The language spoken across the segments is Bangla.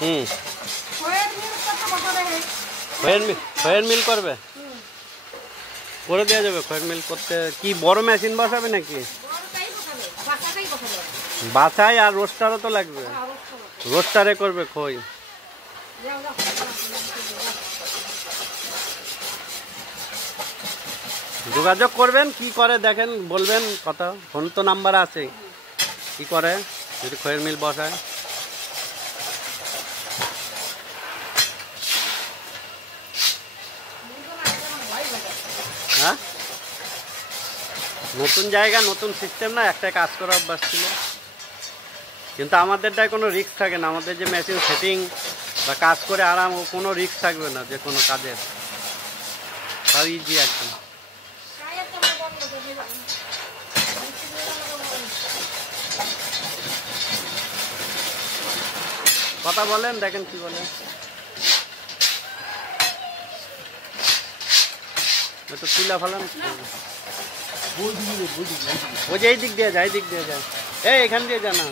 হুম খয়ের মিল করবে, করে দেওয়া যাবে। খয়ের মিল করতে কি বড় মেশিন বসাবে নাকি? বাছাই আর রোস্টারও তো লাগবে, রোস্টারে করবে খই। যোগাযোগ করবেন, কি করে দেখেন বলবেন, কথা ফোন তো নাম্বার আছে, কি করে যদি খয়ের মিল বসায়। হ্যাঁ, নতুন জায়গা নতুন সিস্টেম না, একটাই কাজ করা অভ্যাস ছিল। কিন্তু আমাদেরটায় কোনো রিস্ক থাকে না, আমাদের যে মেশিন সেটিং বা কাজ করে আরাম, কোনো রিস্ক থাকবে না যে কোনো কাজের, সব ইজি একদম। কথা বলেন, দেখেন কি বলেন। তো তুলা ফেলান, ওই যে এই দিক দিয়ে যায়, এই দিক দিয়ে যায়, এই এখান দিয়ে যা না।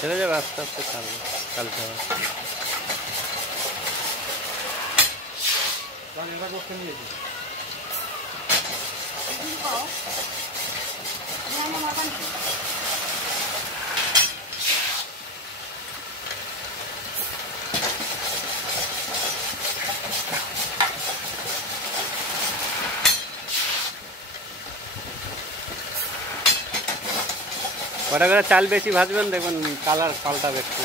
ছেড়ে যাবে, আস্তে আস্তে ছাড়বে, কালকে কটা করে চাল বেশি ভাজবেন, দেখবেন কালার পাল্টাবে একটু।